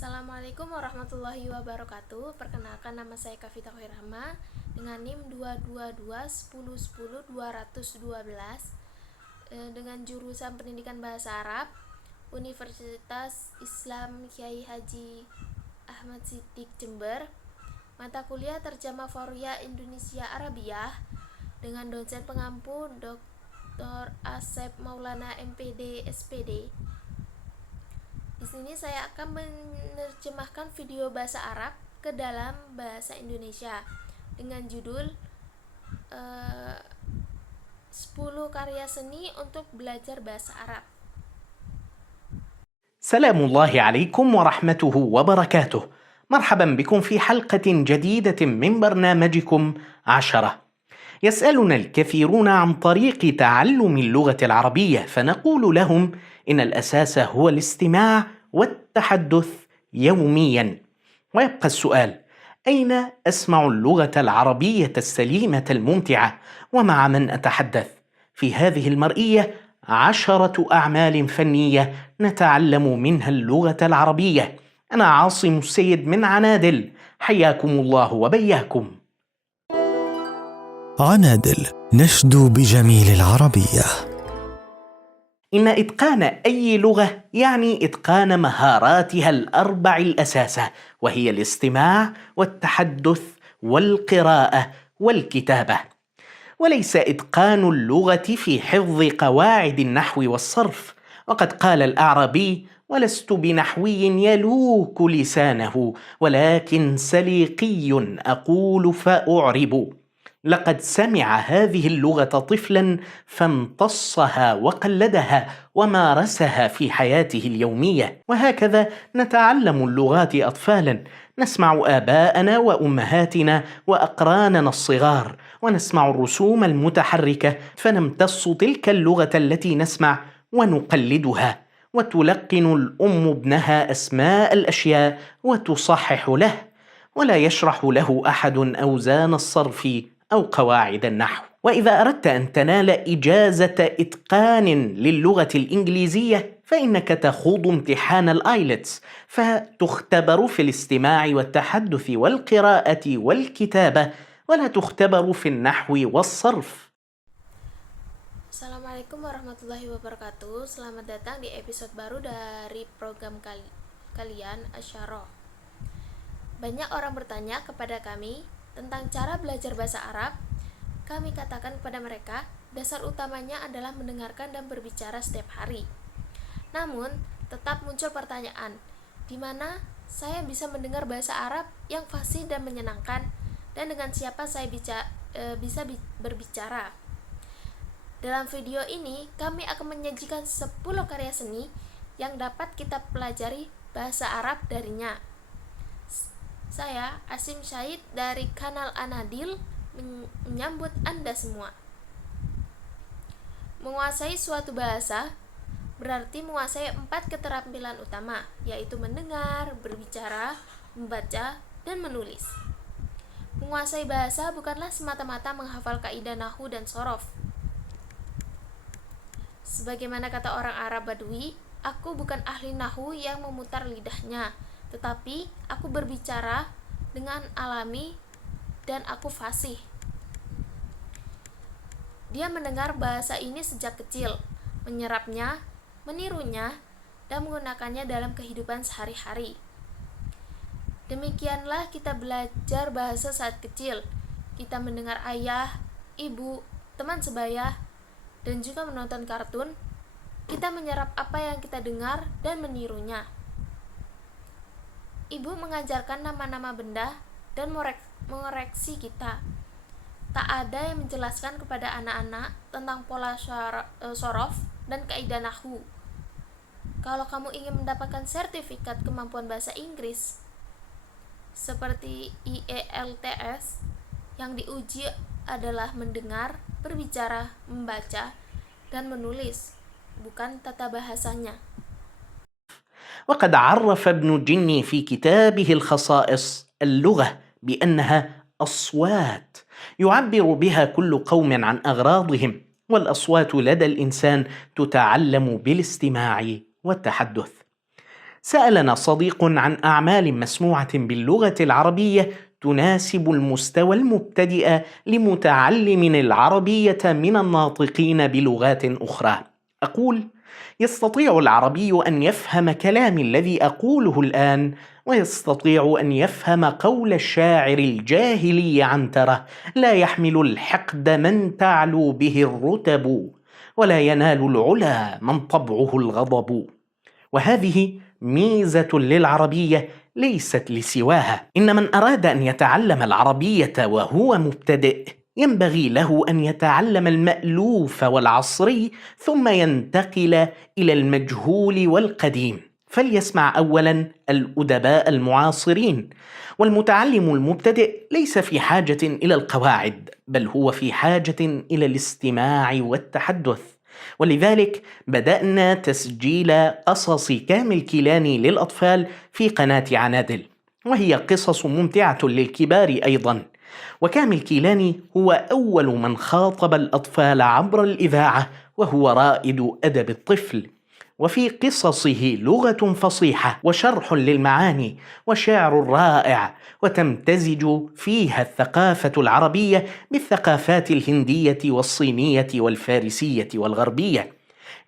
Assalamualaikum warahmatullahi wabarakatuh. Perkenalkan, nama saya Kavita Khairahma dengan NIM 22210100212 dengan jurusan Pendidikan Bahasa Arab Universitas Islam Kyai Haji Ahmad Siddiq Jember. Mata kuliah Terjemah Fauriah Indonesia Arabiah dengan dosen pengampu Dr. Asep Maulana MPD SPD. Di sini saya akan menerjemahkan video bahasa Arab ke dalam bahasa Indonesia dengan judul 10 karya seni untuk belajar bahasa Arab. سلام الله عليكم ورحمته وبركاته. مرحبا بكم في حلقة جديدة من برنامجكم 10. يسألنا الكثيرون عن طريق تعلم اللغة العربية، فنقول لهم إن الأساس هو الاستماع والتحدث يوميا. ويبقى السؤال: أين أسمع اللغة العربية السليمة الممتعة ومع من أتحدث؟ في هذه المرئية 10 أعمال فنية نتعلم منها اللغة العربية. أنا عاصم السيد من عنادل، حياكم الله وبياكم. عنادل، نشدو بجميل العربية. إن إتقان أي لغة يعني إتقان مهاراتها الأربع الأساسة، وهي الاستماع والتحدث والقراءة والكتابة، وليس إتقان اللغة في حفظ قواعد النحو والصرف. وقد قال الأعرابي: ولست بنحوي يلوك لسانه، ولكن سليقي أقول فأعرب. لقد سمع هذه اللغة طفلا فامتصها وقلدها ومارسها في حياته اليومية. وهكذا نتعلم اللغات أطفالا، نسمع آباءنا وأمهاتنا وأقراننا الصغار، ونسمع الرسوم المتحركة فنمتص تلك اللغة التي نسمع ونقلدها، وتلقن الأم ابنها أسماء الأشياء وتصحح له، ولا يشرح له أحد أوزان الصرف أو قواعد النحو. وإذا أردت أن تنال إجازة إتقان للغة الإنجليزية فإنك تخوض امتحان الآيلتس، فتختبر في الاستماع والتحدث والقراءة والكتابة، ولا تختبر في النحو والصرف. Assalamualaikum warahmatullahi wabarakatuh. Selamat datang di episode baru dari program kalian Asyara. Banyak orang bertanya kepada kami tentang cara belajar bahasa Arab. Kami katakan kepada mereka, dasar utamanya adalah mendengarkan dan berbicara setiap hari. Namun, tetap muncul pertanyaan, di mana saya bisa mendengar bahasa Arab yang fasih dan menyenangkan, dan dengan siapa saya bisa berbicara. Dalam video ini, kami akan menyajikan 10 karya seni yang dapat kita pelajari bahasa Arab darinya. Saya, Asim Syahid dari kanal Anadil, menyambut Anda semua. Menguasai suatu bahasa berarti menguasai 4 keterampilan utama, yaitu mendengar, berbicara, membaca, dan menulis. Menguasai bahasa bukanlah semata-mata menghafal kaidah nahwu dan shorof. Sebagaimana kata orang Arab Badui, aku bukan ahli nahwu yang memutar lidahnya, tetapi aku berbicara dengan alami dan aku fasih. Dia mendengar bahasa ini sejak kecil, menyerapnya, menirunya, dan menggunakannya dalam kehidupan sehari-hari. Demikianlah kita belajar bahasa saat kecil. Kita mendengar ayah, ibu, teman sebaya, dan juga menonton kartun. Kita menyerap apa yang kita dengar dan menirunya. Ibu mengajarkan nama-nama benda dan mengoreksi kita. Tak ada yang menjelaskan kepada anak-anak tentang pola shorof dan kaidah nahwu. Kalau kamu ingin mendapatkan sertifikat kemampuan bahasa Inggris seperti IELTS, yang diuji adalah mendengar, berbicara, membaca, dan menulis, bukan tata bahasanya. وقد عرف ابن جني في كتابه الخصائص اللغة بأنها أصوات يعبر بها كل قوم عن أغراضهم، والأصوات لدى الإنسان تتعلم بالاستماع والتحدث. سألنا صديق عن أعمال مسموعة باللغة العربية تناسب المستوى المبتدئ لمتعلم العربية من الناطقين بلغات أخرى. أقول: يستطيع العربي أن يفهم كلامي الذي أقوله الآن، ويستطيع أن يفهم قول الشاعر الجاهلي عنترة: لا يحمل الحقد من تعلو به الرتب، ولا ينال العلا من طبعه الغضب. وهذه ميزة للعربية ليست لسواها، إن من أراد أن يتعلم العربية وهو مبتدئ ينبغي له أن يتعلم المألوف والعصري ثم ينتقل إلى المجهول والقديم، فليسمع أولا الأدباء المعاصرين. والمتعلم المبتدئ ليس في حاجة إلى القواعد، بل هو في حاجة إلى الاستماع والتحدث. ولذلك بدأنا تسجيل قصص كامل كيلاني للأطفال في قناة عنادل، وهي قصص ممتعة للكبار أيضا. وكامل كيلاني هو أول من خاطب الأطفال عبر الإذاعة، وهو رائد أدب الطفل. وفي قصصه لغة فصيحة وشرح للمعاني وشعر رائع، وتمتزج فيها الثقافة العربية بالثقافات الهندية والصينية والفارسية والغربية.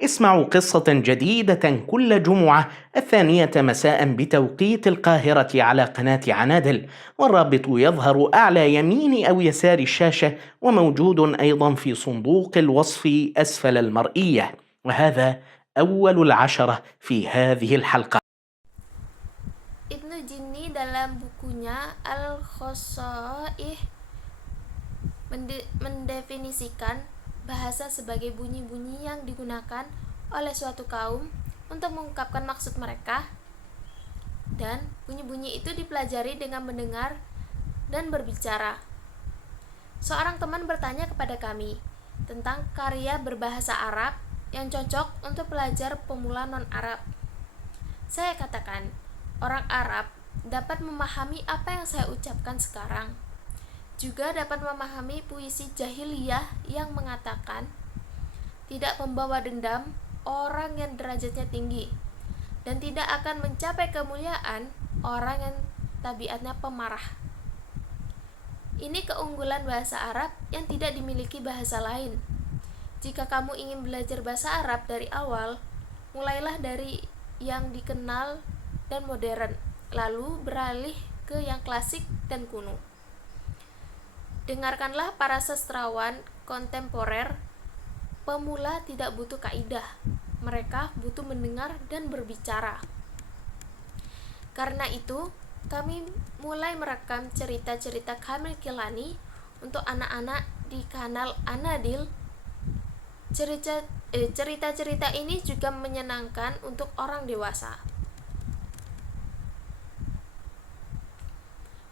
اسمعوا قصة جديدة كل جمعة 2 مساء بتوقيت القاهرة على قناة عنادل، والرابط يظهر أعلى يمين أو يسار الشاشة، وموجود أيضا في صندوق الوصف أسفل المرئية. وهذا أول 10 في هذه الحلقة. Ibnu Jinni dalam bukunya Al-Khosa'ih mendefinisikan bahasa sebagai bunyi-bunyi yang digunakan oleh suatu kaum untuk mengungkapkan maksud mereka, dan bunyi-bunyi itu dipelajari dengan mendengar dan berbicara. Seorang teman bertanya kepada kami tentang karya berbahasa Arab yang cocok untuk pelajar pemula non-Arab. Saya katakan, orang Arab dapat memahami apa yang saya ucapkan sekarang. Juga dapat memahami puisi jahiliyah yang mengatakan, tidak membawa dendam orang yang derajatnya tinggi, dan tidak akan mencapai kemuliaan orang yang tabiatnya pemarah. Ini keunggulan bahasa Arab yang tidak dimiliki bahasa lain. Jika kamu ingin belajar bahasa Arab dari awal, mulailah dari yang dikenal dan modern, lalu beralih ke yang klasik dan kuno. Dengarkanlah para sastrawan kontemporer. Pemula tidak butuh kaidah, mereka butuh mendengar dan berbicara. Karena itu, kami mulai merekam cerita-cerita Kamil Kilani untuk anak-anak di kanal Anadil. Cerita-cerita ini juga menyenangkan untuk orang dewasa.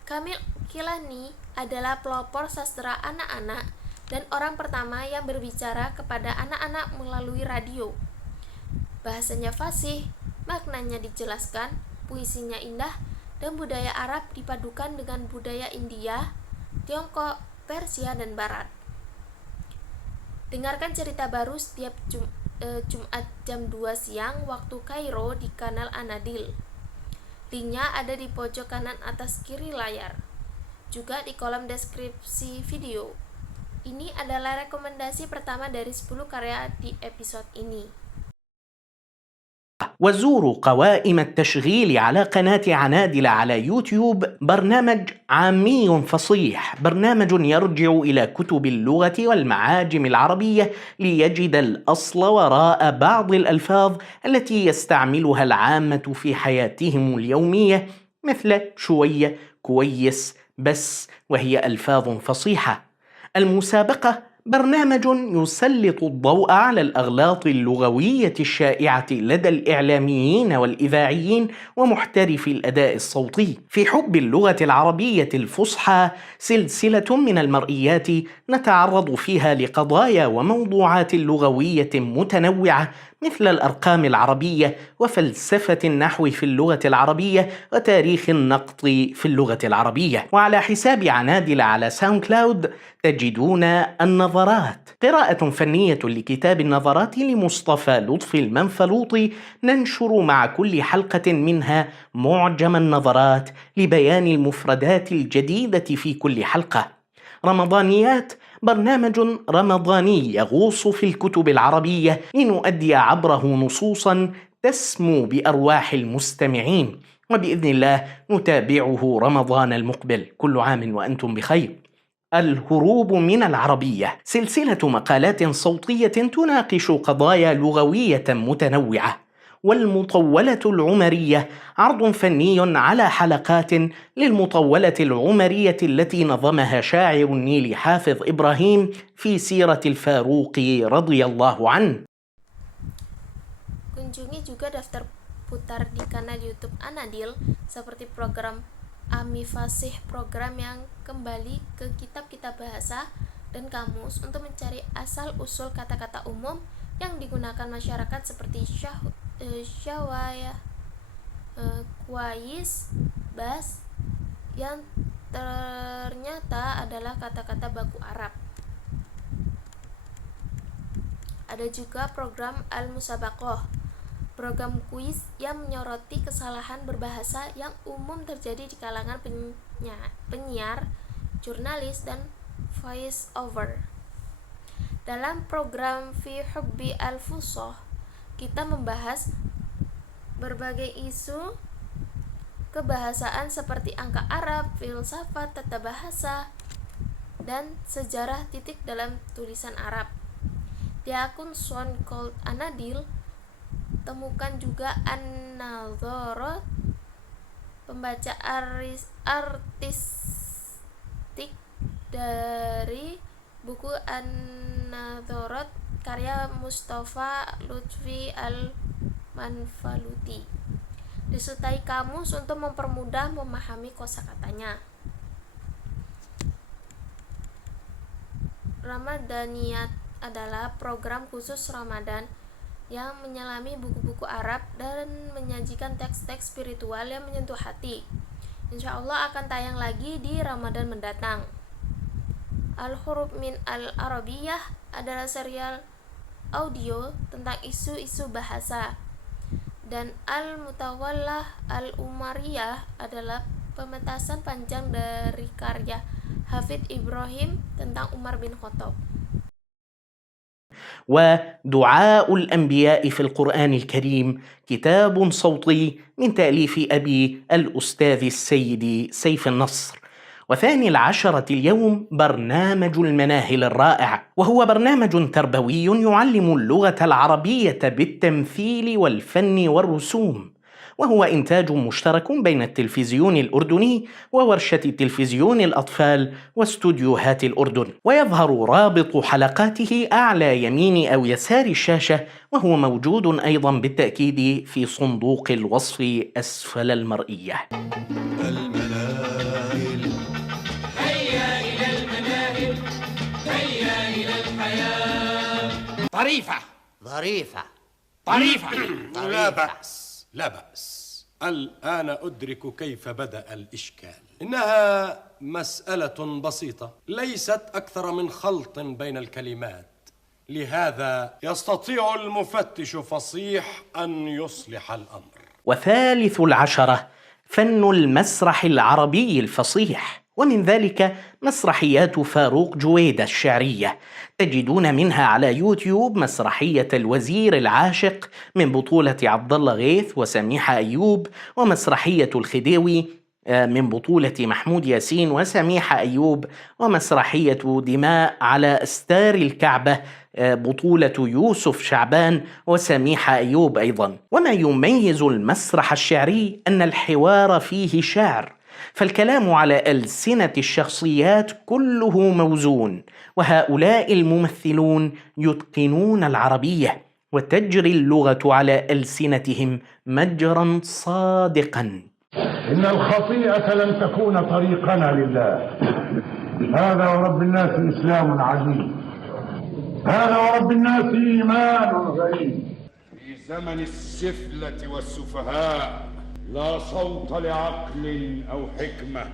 Kamil Kilani adalah pelopor sastra anak-anak dan orang pertama yang berbicara kepada anak-anak melalui radio. Bahasanya fasih, maknanya dijelaskan, puisinya indah, dan budaya Arab dipadukan dengan budaya India, Tiongkok, Persia, dan Barat. Dengarkan cerita baru setiap Jumat jam 2 siang waktu Kairo di kanal Anadil. Linknya ada di pojok kanan atas kiri layar, juga di kolom deskripsi video. Ini adalah rekomendasi pertama dari 10 karya di episode ini. وزوروا قوائم التشغيل على قناة عنادل على يوتيوب برنامج عامي فصيح، برنامج يرجع إلى كتب اللغة والمعاجم العربية ليجد الأصل وراء بعض الألفاظ التي يستعملها العامة في حياتهم اليومية، مثل شوية، كويس، بس، وهي ألفاظ فصيحة. المسابقة برنامج يسلط الضوء على الأغلاط اللغوية الشائعة لدى الإعلاميين والإذاعيين ومحترفي الأداء الصوتي. في حب اللغة العربية الفصحى سلسلة من المرئيات نتعرض فيها لقضايا وموضوعات لغوية متنوعة مثل الأرقام العربية وفلسفة النحو في اللغة العربية وتاريخ النقط في اللغة العربية. وعلى حساب عنادل على ساوند كلاود تجدون النظرات، قراءة فنية لكتاب النظرات لمصطفى لطفي المنفلوطي، ننشر مع كل حلقة منها معجم النظرات لبيان المفردات الجديدة في كل حلقة. رمضانيات، برنامج رمضاني يغوص في الكتب العربية لنؤدي عبره نصوصا تسمو بأرواح المستمعين، وبإذن الله نتابعه رمضان المقبل. كل عام وأنتم بخير. الهروب من العربية، سلسلة مقالات صوتية تناقش قضايا لغوية متنوعة. والمطولة العمرية، عرض فني على حلقات للمطولة العمرية التي نظمها شاعر النيل حافظ إبراهيم في سيرة الفاروق رضي الله عنه. Kunjungi juga daftar putar di kanal YouTube Anadil seperti program Ami Fasih, program yang kembali ke kitab-kitab bahasa dan kamus untuk mencari asal-usul kata-kata umum yang digunakan masyarakat seperti syawaya, kuais, bas, yang ternyata adalah kata-kata baku Arab. Ada juga program Al-Musabaqah, program kuis yang menyoroti kesalahan berbahasa yang umum terjadi di kalangan penyiar, jurnalis, dan voice over. Dalam program Fi Hubbi Al-Fusoh, kita membahas berbagai isu kebahasaan seperti angka Arab, filsafat, tata bahasa, dan sejarah titik dalam tulisan Arab. Di akun SoundCloud Anadil, temukan juga An-Nadharat, pembaca artistik dari buku An-Nadharat karya Mustafa Lutfi Al-Manfaluti, disertai kamus untuk mempermudah memahami kosakatanya. Ramadaniyat adalah program khusus Ramadan yang menyelami buku-buku Arab dan menyajikan teks-teks spiritual yang menyentuh hati. Insya Allah akan tayang lagi di Ramadan mendatang. Al-Huruf min Al-Arabiyah adalah serial audio tentang isu-isu bahasa, dan Al-Mutawallah Al-Umariyah adalah pementasan panjang dari karya Hafidz Ibrahim tentang Umar bin Khattab. ودعاء الأنبياء في القرآن الكريم، كتاب صوتي من تأليف أبي الأستاذ السيد سيف النصر. وثاني العشرة اليوم برنامج المناهل الرائع، وهو برنامج تربوي يعلم اللغة العربية بالتمثيل والفن والرسوم، وهو إنتاج مشترك بين التلفزيون الأردني وورشة تلفزيون الأطفال واستوديوهات الأردن. ويظهر رابط حلقاته أعلى يمين أو يسار الشاشة، وهو موجود أيضا بالتأكيد في صندوق الوصف أسفل المرئية. المناهل، هيا إلى المناهل، هيا إلى الحياة. طريفة ظريفة طريفة. لا بأس لا بأس، الآن أدرك كيف بدأ الإشكال. إنها مسألة بسيطة، ليست أكثر من خلط بين الكلمات، لهذا يستطيع المفتش فصيح أن يصلح الأمر. وثالث العشرة فن المسرح العربي الفصيح، ومن ذلك مسرحيات فاروق جويدة الشعرية. تجدون منها على يوتيوب مسرحية الوزير العاشق من بطولة عبد الله غيث وسميحة أيوب، ومسرحية الخديوي من بطولة محمود ياسين وسميحة أيوب، ومسرحية دماء على أستار الكعبة بطولة يوسف شعبان وسميحة أيوب أيضا. وما يميز المسرح الشعري أن الحوار فيه شعر، فالكلام على ألسنة الشخصيات كله موزون، وهؤلاء الممثلون يتقنون العربية، وتجري اللغة على ألسنتهم مجرا صادقا. إن الخطيئة لن تكون طريقنا لله. هذا ورب الناس إسلام عجيب، هذا ورب الناس إيمان غريب. زمن السفلة والسفهاء لا صوت لعقل أو حكمة.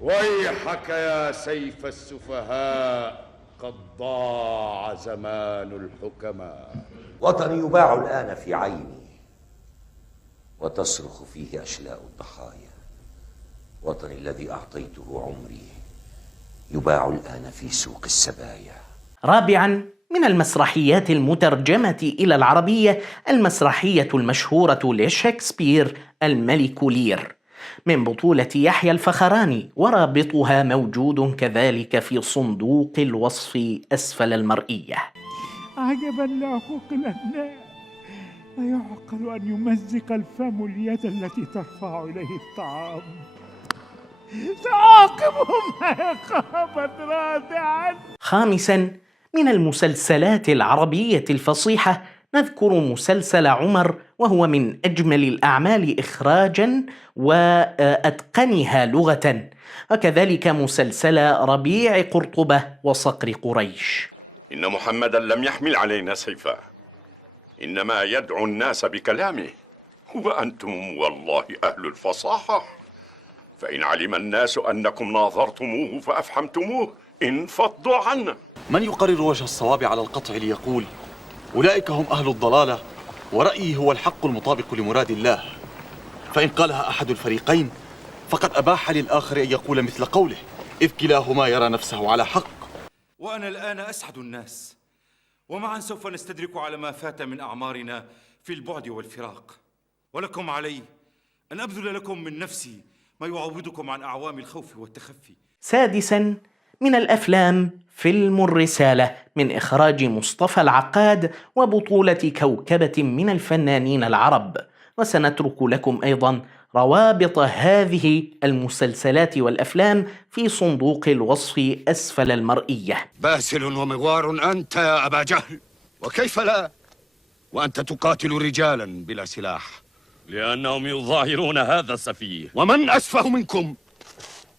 ويحك يا سيف السفهاء، قد ضاع زمان الحكماء. وطني يباع الآن في عيني وتصرخ فيه أشلاء الضحايا. وطني الذي أعطيته عمري يباع الآن في سوق السبايا. رابعاً، من المسرحيات المترجمة إلى العربية المسرحية المشهورة لشكسبير الملك لير من بطولة يحيى الفخراني، ورابطها موجود كذلك في صندوق الوصف أسفل المرئية. عجبا لعقوق الأبناء، أيعقل أن يمزق الفم اليد التي ترفع إليه الطعام؟ سأعاقبهم عقابا رادعا. خامساً، من المسلسلات العربية الفصيحة نذكر مسلسل عمر، وهو من أجمل الأعمال إخراجاً وأتقنها لغة، وكذلك مسلسل ربيع قرطبة وصقر قريش. إن محمداً لم يحمل علينا سيفا، إنما يدعو الناس بكلامه، وأنتم والله أهل الفصاحة. فإن علم الناس أنكم ناظرتموه فأفحمتموه انفضوا عنا. من يقرر وجه الصواب على القطع ليقول أولئك هم أهل الضلالة ورأيي هو الحق المطابق لمراد الله، فإن قالها أحد الفريقين فقد أباح للآخر أن يقول مثل قوله، إذ كلاهما يرى نفسه على حق. وأنا الآن أسعد الناس، ومعا سوف نستدرك على ما فات من أعمارنا في البعد والفراق. ولكم علي أن أبذل لكم من نفسي ما يعوضكم عن أعوام الخوف والتخفي. سادساً، من الأفلام فيلم الرسالة من إخراج مصطفى العقاد وبطولة كوكبة من الفنانين العرب، وسنترك لكم أيضاً روابط هذه المسلسلات والأفلام في صندوق الوصف أسفل المرئية. باسل ومغوار أنت يا أبا جهل، وكيف لا وأنت تقاتل رجالا بلا سلاح؟ لأنهم يظاهرون هذا السفيه. ومن أسفه منكم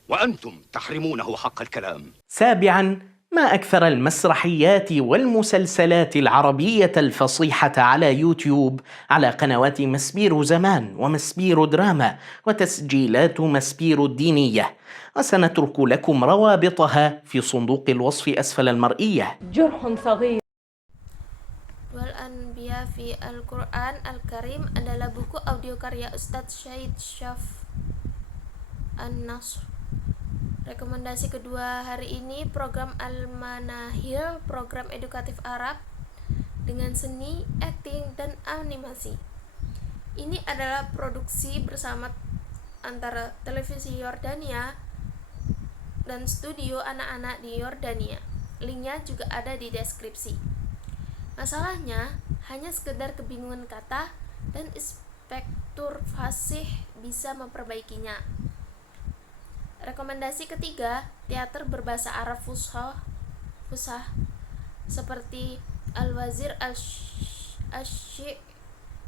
وأنتم تحرمونه حق الكلام. سابعاً، ما أكثر المسرحيات والمسلسلات العربية الفصيحة على يوتيوب على قنوات مسبيرو زمان ومسبيرو دراما وتسجيلات مسبيرو الدينية، وسنترك لكم روابطها في صندوق الوصف أسفل المرئية. جرح صغير. Wal-Anbiya fi Al-Quran Al-Karim adalah buku audio karya Ustadz Syahid Syaf An-Nasr. Rekomendasi kedua hari ini program Al-Manahil, program edukatif Arab dengan seni, akting, dan animasi. Ini adalah produksi bersama antara televisi Yordania dan studio anak-anak di Yordania. Linknya juga ada di deskripsi. Masalahnya, hanya sekedar kebingungan kata dan inspektur fasih bisa memperbaikinya. Rekomendasi ketiga, teater berbahasa Arab fusah seperti Al-Wazir Al-Syi'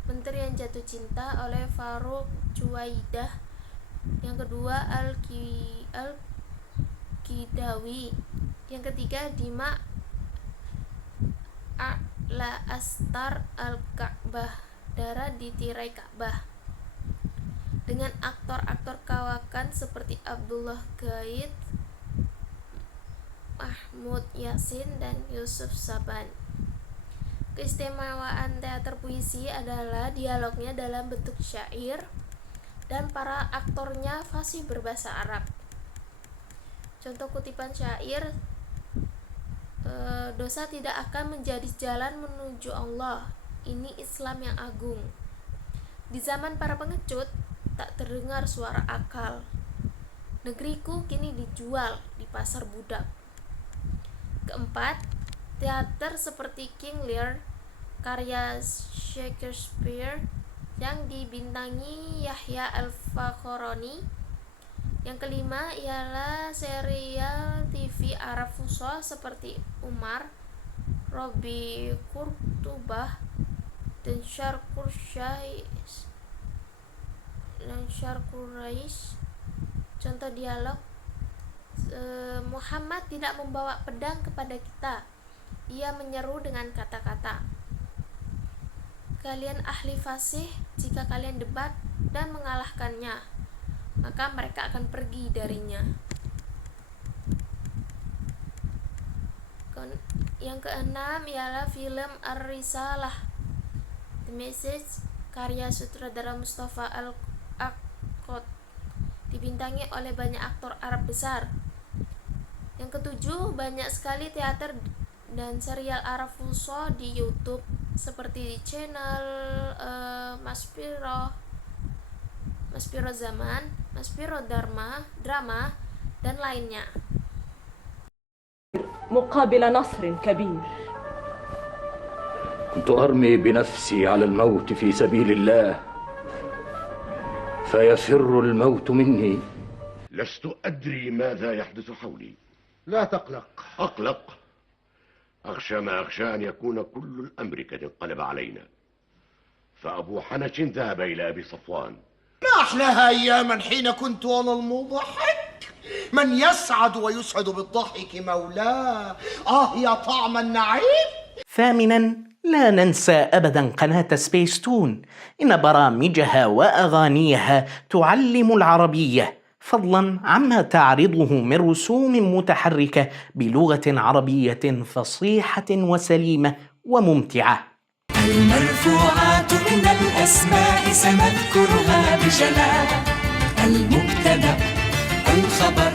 Menteri yang Jatuh Cinta oleh Farouk Juwaidah. Yang kedua, Al-Kidawi. Yang ketiga, Dima La Astar Al-Ka'bah, darah di tirai Ka'bah, dengan aktor-aktor kawakan seperti Abdullah Gaid, Mahmud Yasin, dan Yusuf Saban. Keistimewaan teater puisi adalah dialognya dalam bentuk syair dan para aktornya fasih berbahasa Arab. Contoh kutipan syair, dosa tidak akan menjadi jalan menuju Allah. Ini Islam yang agung. Di zaman para pengecut, tak terdengar suara akal. Negeriku kini dijual di pasar budak. Keempat, teater seperti King Lear, karya Shakespeare yang dibintangi Yahya Al-Fakhroni. Yang kelima ialah serial TV Arab Fusha seperti Umar, Robi Qurtubah, dan Syar Quraish. Contoh dialog, Muhammad tidak membawa pedang kepada kita, ia menyeru dengan kata-kata. kalian ahli fasih jika kalian debat dan mengalahkannya, maka mereka akan pergi darinya. Yang keenam ialah film Ar-Risalah The Message karya sutradara Mustafa Al-Aqad, dibintangi oleh banyak aktor Arab besar. Yang ketujuh, banyak sekali teater dan serial Arab Fusha di YouTube seperti di channel Mas Piro Zaman, Mas Piro Drama, dan lainnya. مقابل نصر كبير. كنت أرمي بنفسي على الموت في سبيل الله فيفر الموت مني. لست أدري ماذا يحدث حولي. لا تقلق. أقلق؟ أخشى ما أخشى أن يكون كل الأمر قد انقلب علينا، فأبو حنش ذهب إلى أبي صفوان. ما أحلاها أياما حين كنت أنا المضحك، من يسعد ويسعد بالضحك مولاه. يا طعم النعيم. ثامنا، لا ننسى أبدا قناة سبيس تون، إن برامجها وأغانيها تعلم العربية، فضلا عما تعرضه من رسوم متحركة بلغة عربية فصيحة وسليمة وممتعة. المرفوعات من الأسماء سنذكرها بجلاء. المبتدأ، الخبر،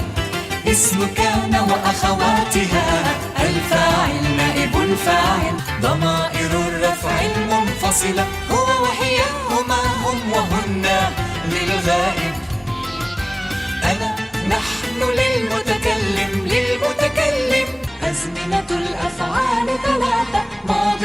اسم كان وأخواتها، الفاعل، نائب الفاعل، ضمائر الرفع المنفصلة، هو وهي، هما، هم وهن، للغائب، أنا، نحن، للمتكلم، أزمنة الأفعال ثلاثة، ماض،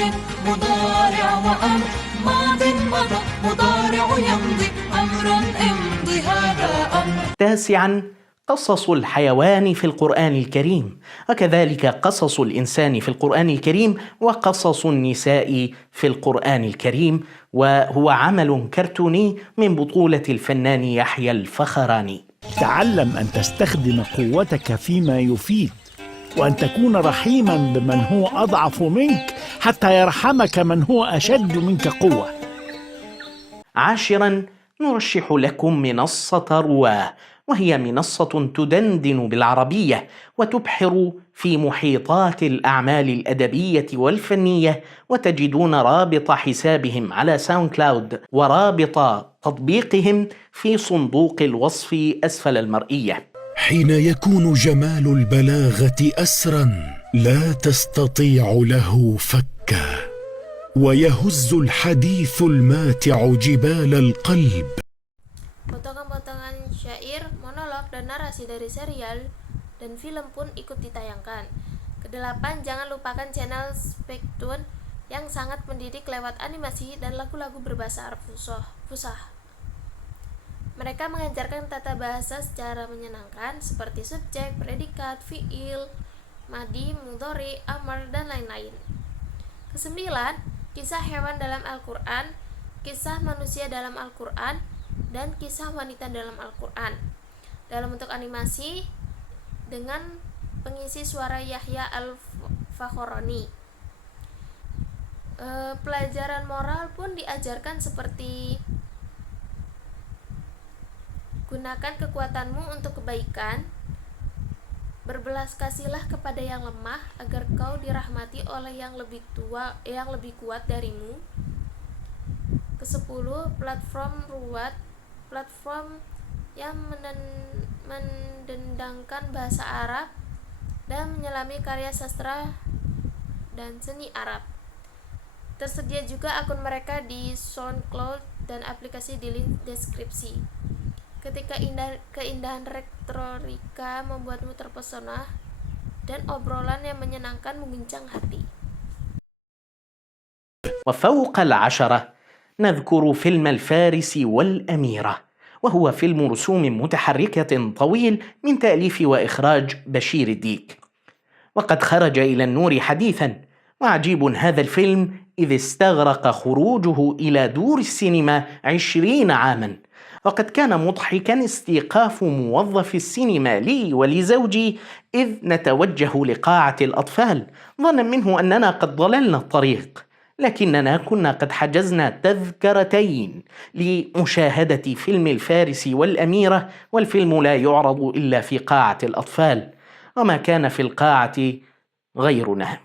مضارع، وأمر، ماض مضى، مضارع يمضي، أمر امضي، هذا أمر. تاسعا، قصص الحيوان في القرآن الكريم، وكذلك قصص الإنسان في القرآن الكريم، وقصص النساء في القرآن الكريم، وهو عمل كرتوني من بطولة الفنان يحيى الفخراني. تعلم أن تستخدم قوتك فيما يفيد، وأن تكون رحيما بمن هو أضعف منك حتى يرحمك من هو أشد منك قوة. عاشرا، نرشح لكم منصة رواه، وهي منصة تدندن بالعربية وتبحر في محيطات الأعمال الأدبية والفنية، وتجدون رابط حسابهم على ساوند كلاود ورابط تطبيقهم في صندوق الوصف أسفل المرئية. حين يكون جمال البلاغة أسرا لا تستطيع له فكا، ويهز الحديث الماتع جبال القلب. Potongan-potongan syair, monolog, dan narasi dari serial dan film pun ikut ditayangkan. Kedelapan, jangan lupakan channel Spektun yang sangat mendidik lewat animasi dan lagu-lagu berbahasa Arab Fusha. Mereka mengajarkan tata bahasa secara menyenangkan seperti subjek, predikat, fiil, madi, mudhari, amar, dan lain-lain. Kesembilan, kisah hewan dalam Al-Quran, kisah manusia dalam Al-Quran, dan kisah wanita dalam Al-Quran dalam bentuk animasi dengan pengisi suara Yahya Al-Fakhroni. Pelajaran moral pun diajarkan seperti gunakan kekuatanmu untuk kebaikan, berbelas kasihlah kepada yang lemah agar kau dirahmati oleh yang lebih kuat darimu. Ke-10, platform Ruwat, platform yang mendendangkan bahasa Arab dan menyelami karya sastra dan seni Arab. Tersedia juga akun mereka di SoundCloud dan aplikasi di link deskripsi. Ketika keindahan retorika membuatmu terpesona dan obrolan yang menyenangkan mengguncang hati. وفوق العشرة نذكر فيلم الفارس والأميرة، وهو فيلم رسوم متحركة طويل من تأليف وإخراج بشير الديك، وقد خرج إلى النور حديثا. وعجيب هذا الفيلم إذ استغرق خروجه إلى دور السينما 20 عاما، وقد كان مضحكا استيقاف موظف السينما لي ولزوجي إذ نتوجه لقاعة الأطفال ظنا منه أننا قد ضللنا الطريق، لكننا كنا قد حجزنا تذكرتين لمشاهدة فيلم الفارس والأميرة، والفيلم لا يعرض إلا في قاعة الأطفال، وما كان في القاعة غيرنا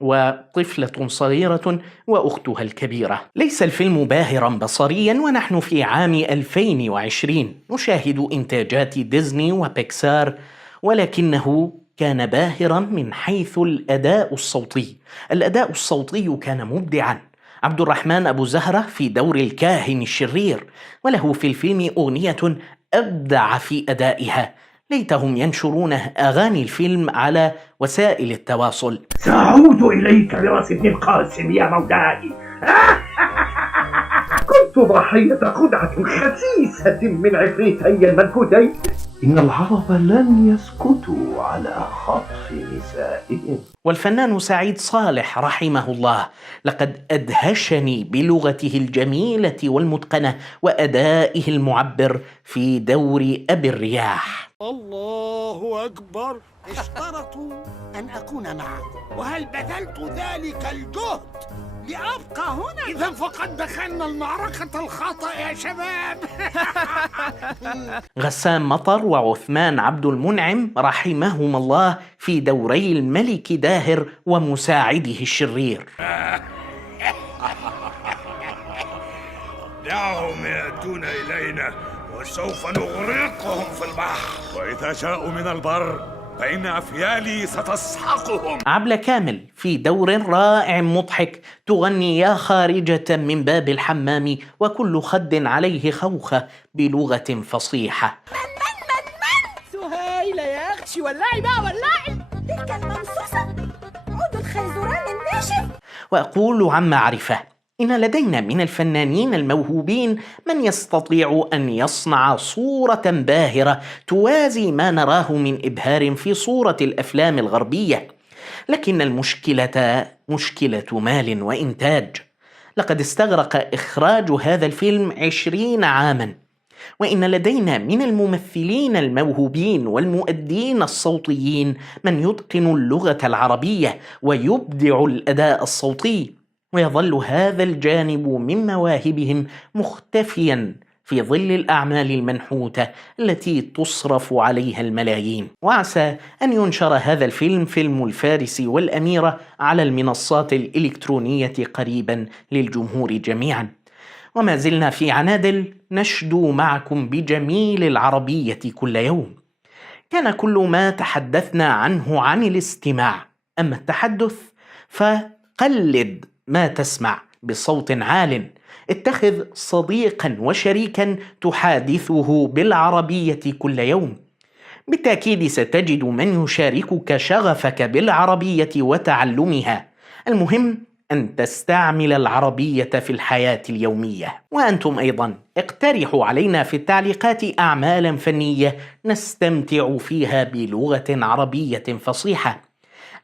وطفلة صغيرة وأختها الكبيرة. ليس الفيلم باهرا بصريا ونحن في عام 2020 نشاهد إنتاجات ديزني وبيكسار، ولكنه كان باهرا من حيث الأداء الصوتي. الأداء الصوتي كان مبدعا. عبد الرحمن أبو زهرة في دور الكاهن الشرير، وله في الفيلم أغنية أبدع في أدائها. ليتهم ينشرون أغاني الفيلم على وسائل التواصل. سأعود إليك برأس ابن القاسم يا مولاي. كنت ضحية خدعة خسيسة من عفريتي الملكوتين. إن العرب لن يسكتوا على خطف نسائهم. والفنان سعيد صالح رحمه الله لقد أدهشني بلغته الجميلة والمتقنة وأدائه المعبر في دور أبي الرياح. الله أكبر. اشترطوا أن أكون معكم، وهل بذلت ذلك الجهد لأبقى هنا؟ إذا فقد دخلنا المعركة الخطأ يا شباب. غسان مطر وعثمان عبد المنعم رحمهما الله في دوري الملك داهر ومساعده الشرير. دعهم يأتون إلينا وسوف نغرقهم في البحر، وإذا جاءوا من البر فإن أفيالي ستسحقهم. عبلة كامل في دور رائع مضحك تغني يا خارجة من باب الحمام وكل خد عليه خوخة بلغة فصيحة. من سهيلة يا أختي، ولعي بقى ولعي. تلك المنصوصة عود الخيزران الناشف. وأقول عن معرفة، إن لدينا من الفنانين الموهوبين من يستطيع أن يصنع صورة باهرة توازي ما نراه من إبهار في صورة الأفلام الغربية، لكن المشكلة مشكلة مال وإنتاج. لقد استغرق إخراج هذا الفيلم 20 عاماً، وإن لدينا من الممثلين الموهوبين والمؤدين الصوتيين من يتقن اللغة العربية ويبدع الأداء الصوتي، ويظل هذا الجانب من مواهبهم مختفيا في ظل الأعمال المنحوتة التي تصرف عليها الملايين. وعسى أن ينشر هذا الفيلم، فيلم الفارس والأميرة، على المنصات الإلكترونية قريبا للجمهور جميعا. وما زلنا في عنادل نشدو معكم بجميل العربية كل يوم. كان كل ما تحدثنا عنه عن الاستماع، أما التحدث فقلد ما تسمع بصوت عال. اتخذ صديقا وشريكا تحادثه بالعربية كل يوم. بالتأكيد ستجد من يشاركك شغفك بالعربية وتعلمها. المهم أن تستعمل العربية في الحياة اليومية. وأنتم أيضا اقترحوا علينا في التعليقات أعمالا فنية نستمتع فيها بلغة عربية فصيحة.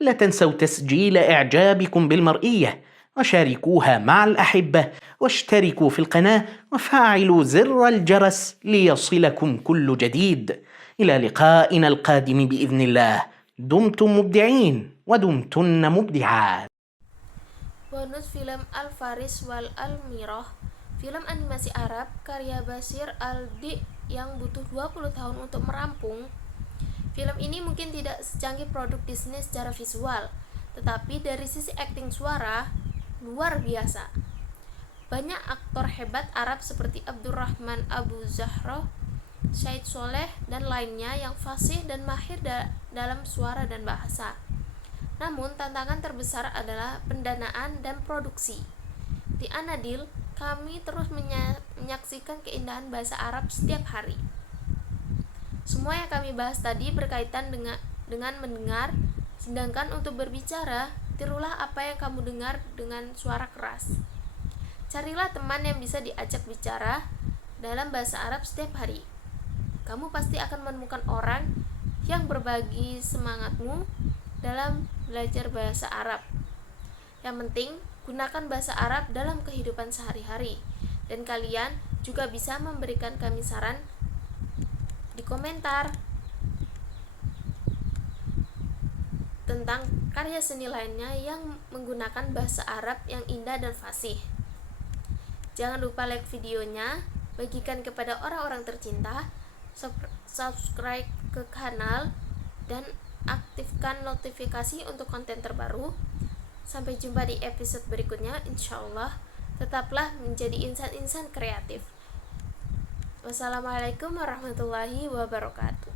لا تنسوا تسجيل إعجابكم بالمرئية، وشاركوها مع الأحبة، واشتركوا في القناة، وفعلوا زر الجرس ليصلكم كل جديد. إلى لقائنا القادم بإذن الله. دمتم مبدعين ودمتن مبدعات. Bonus film Al-Faris wal Al-Mirah, film animasi Arab karya Basir Al-Di yang butuh 20 tahun untuk merampung. Film ini mungkin tidak secanggih produk Disney secara visual, tetapi dari sisi akting suara luar biasa. Banyak aktor hebat Arab seperti Abdurrahman Abu Zahra, Syed Soleh, dan lainnya yang fasih dan mahir dalam suara dan bahasa. Namun tantangan terbesar adalah pendanaan dan produksi. Di Anadil, kami terus menyaksikan keindahan bahasa Arab setiap hari. Semua yang kami bahas tadi berkaitan dengan mendengar, sedangkan untuk berbicara, tirulah apa yang kamu dengar dengan suara keras. Carilah teman yang bisa diajak bicara dalam bahasa Arab setiap hari. Kamu pasti akan menemukan orang yang berbagi semangatmu dalam belajar bahasa Arab. Yang penting, gunakan bahasa Arab dalam kehidupan sehari-hari. Dan kalian juga bisa memberikan kami saran di komentar. tentang karya seni lainnya yang menggunakan bahasa Arab yang indah dan fasih. Jangan lupa like videonya, bagikan kepada orang-orang tercinta, subscribe ke kanal, dan aktifkan notifikasi untuk konten terbaru. Sampai jumpa di episode berikutnya, insya Allah. Tetaplah menjadi insan-insan kreatif. Wassalamualaikum warahmatullahi wabarakatuh.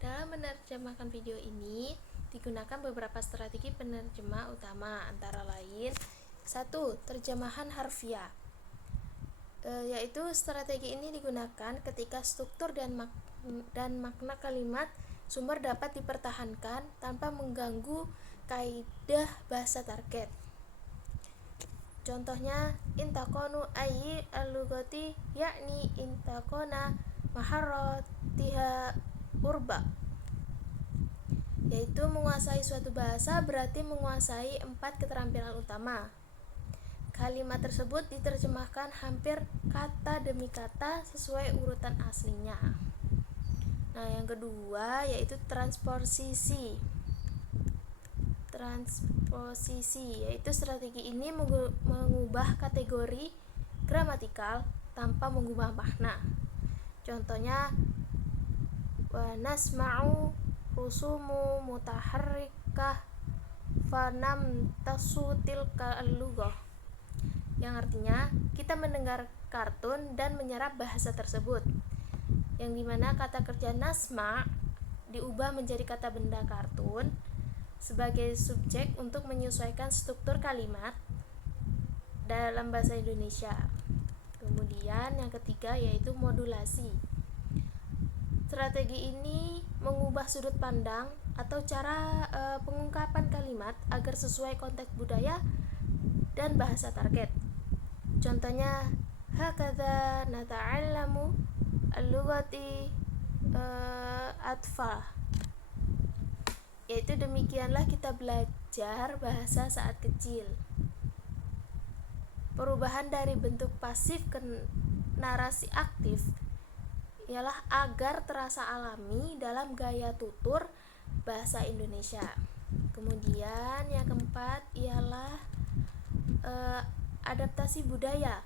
Dalam menerjemahkan video ini digunakan beberapa strategi penerjemah utama, antara lain 1. Terjemahan harfiah, yaitu strategi ini digunakan ketika struktur dan makna kalimat sumber dapat dipertahankan tanpa mengganggu kaidah bahasa target. Contohnya, intakonu ayyi al-lugati, yakni intakona maharatiha urba, yaitu menguasai suatu bahasa berarti menguasai 4 keterampilan utama. Kalimat tersebut diterjemahkan hampir kata demi kata sesuai urutan aslinya. Nah, yang kedua yaitu transposisi, yaitu strategi ini mengubah kategori gramatikal tanpa mengubah makna. Contohnya, wa nasma'u rusumu mutaharrikah fanam tasutil al-lughah, yang artinya kita mendengar kartun dan menyerap bahasa tersebut, yang dimana kata kerja nasma diubah menjadi kata benda kartun sebagai subjek untuk menyesuaikan struktur kalimat dalam bahasa Indonesia. Kemudian yang ketiga yaitu modulasi. Strategi ini mengubah sudut pandang atau cara pengungkapan kalimat agar sesuai konteks budaya dan bahasa target. Contohnya, hakadha nata'allamu al-lughati atfal, yaitu demikianlah kita belajar bahasa saat kecil. Perubahan dari bentuk pasif ke narasi aktif ialah agar terasa alami dalam gaya tutur bahasa Indonesia. Kemudian yang keempat ialah adaptasi budaya,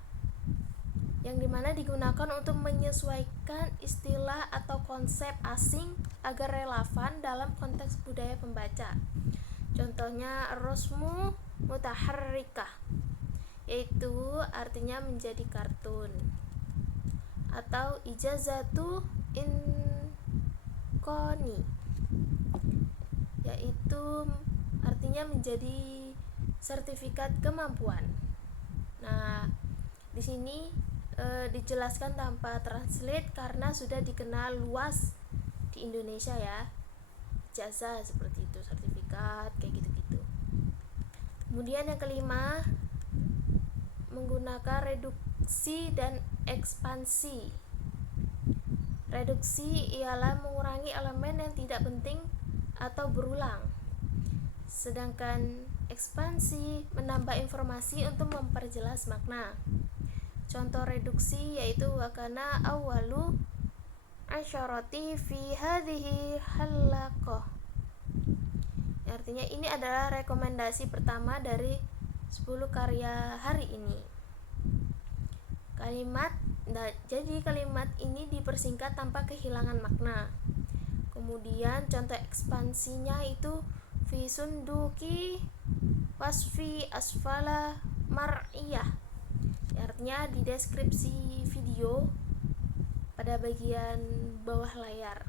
yang dimana digunakan untuk menyesuaikan istilah atau konsep asing agar relevan dalam konteks budaya pembaca. Contohnya, rosmu mutaharrikah, yaitu artinya menjadi kartun, atau ijazatu inkoni, yaitu artinya menjadi sertifikat kemampuan. Nah, di sini dijelaskan tanpa translate karena sudah dikenal luas di Indonesia ya, ijazah seperti itu, sertifikat kayak gitu-gitu. Kemudian yang kelima, menggunakan reduksi dan ekspansi. Reduksi ialah mengurangi elemen yang tidak penting atau berulang, sedangkan ekspansi menambah informasi untuk memperjelas makna. Contoh reduksi yaitu wakana awalu asyarati fi hadhihi halaqah, artinya ini adalah rekomendasi pertama dari 10 karya hari ini. Jadi kalimat ini dipersingkat tanpa kehilangan makna. Kemudian contoh ekspansinya itu fi sunduki wasfi asfala mar'iyah, artinya di deskripsi video pada bagian bawah layar.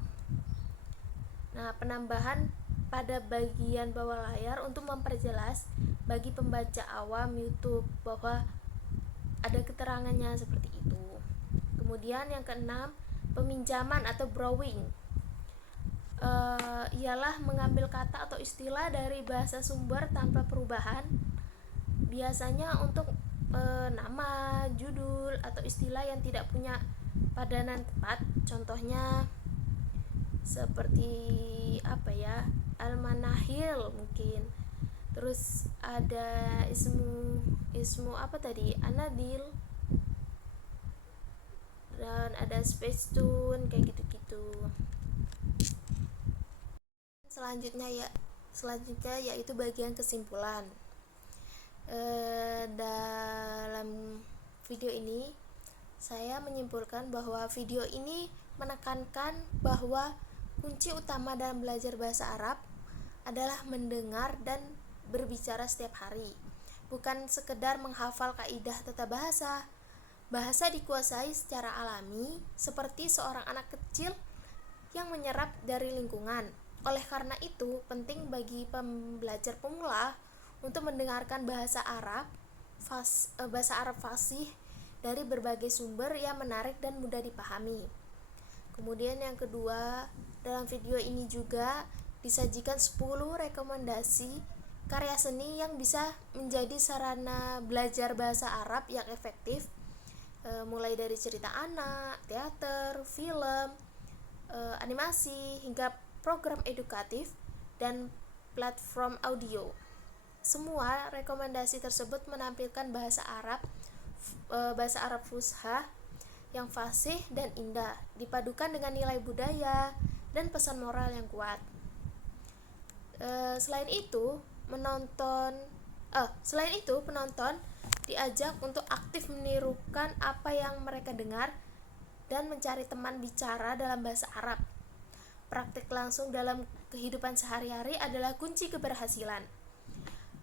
Nah, penambahan pada bagian bawah layar untuk memperjelas bagi pembaca awam YouTube bahwa ada keterangannya seperti itu. Kemudian yang keenam, peminjaman atau borrowing, ialah mengambil kata atau istilah dari bahasa sumber tanpa perubahan, biasanya untuk nama, judul, atau istilah yang tidak punya padanan tepat. Contohnya seperti apa ya, al-manahil mungkin. Terus ada ismu apa tadi, anadil. dan ada Space Tune kayak gitu-gitu. Selanjutnya yaitu bagian kesimpulan. Dalam video ini saya menyimpulkan bahwa video ini menekankan bahwa kunci utama dalam belajar bahasa Arab adalah mendengar dan berbicara setiap hari, bukan sekedar menghafal kaidah tata bahasa. Bahasa dikuasai secara alami seperti seorang anak kecil yang menyerap dari lingkungan. Oleh karena itu, penting bagi pembelajar pemula untuk mendengarkan bahasa Arab fasih dari berbagai sumber yang menarik dan mudah dipahami. Kemudian yang kedua, dalam video ini juga disajikan 10 rekomendasi karya seni yang bisa menjadi sarana belajar bahasa Arab yang efektif, mulai dari cerita anak, teater, film, animasi, hingga program edukatif dan platform audio. Semua rekomendasi tersebut menampilkan bahasa Arab Fushah yang fasih dan indah, dipadukan dengan nilai budaya dan pesan moral yang kuat. Selain itu, penonton diajak untuk aktif menirukan apa yang mereka dengar dan mencari teman bicara dalam bahasa Arab. Praktik langsung dalam kehidupan sehari-hari adalah kunci keberhasilan.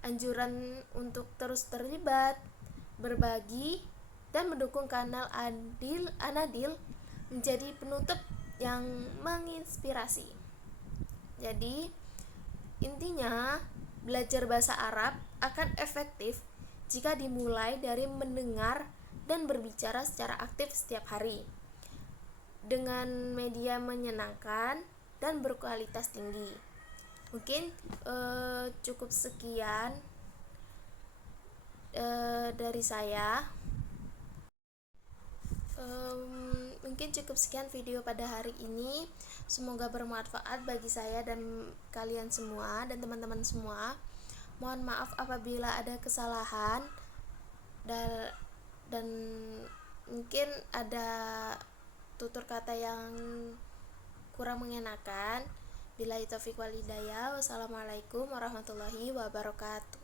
Anjuran untuk terus terlibat, berbagi, dan mendukung kanal Anadil menjadi penutup yang menginspirasi. Jadi, intinya belajar bahasa Arab akan efektif jika dimulai dari mendengar dan berbicara secara aktif setiap hari dengan media menyenangkan dan berkualitas tinggi. Mungkin cukup sekian dari saya. Mungkin cukup sekian video pada hari ini. Semoga bermanfaat bagi saya dan kalian semua dan teman-teman semua. Mohon maaf apabila ada kesalahan dan mungkin ada tutur kata yang kurang mengenakan. Billahi taufiq wal hidayah. Wassalamualaikum warahmatullahi wabarakatuh.